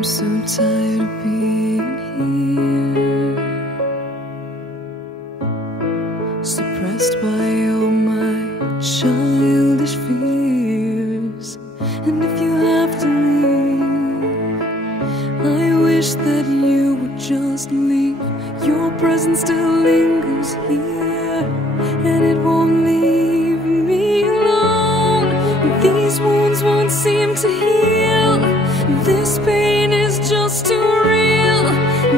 I'm so tired of being here, suppressed by all my childish fears. And if you have to leave, I wish that you would just leave. Your presence still lingers here, and it won't leave me alone. These wounds won't seem to heal. This pain is just too real.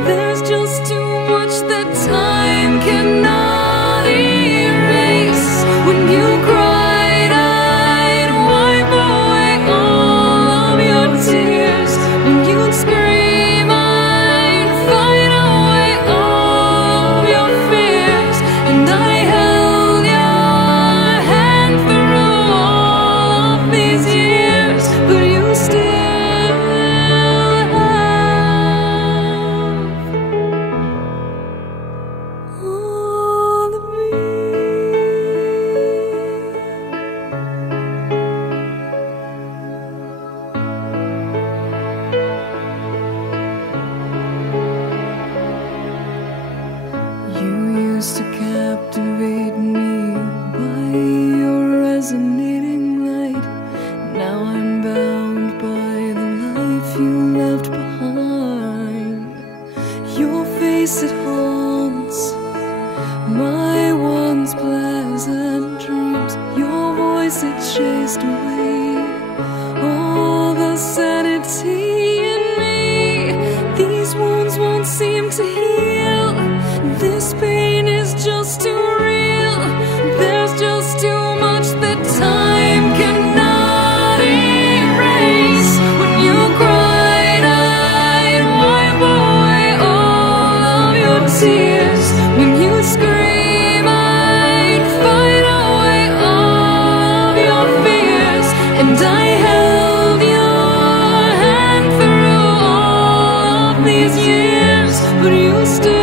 There's just too much that time cannot erase. When you cried, I'd wipe away all of your tears. When you'd scream, I'd fight away all of your fears. And I held your hand through all of these years, but you still to captivate me by your resonating light. Now I'm bound by the life you left behind. Your face, it haunts my once pleasant dreams. Your voice, it chased away all the sanity in me. These wounds won't seem to heal. This pain is just too real. There's just too much that time cannot erase. When you cried, I'd wipe away all of your tears. When you scream, I'd fight away all of your fears. And I held your hand through all of these years, but you still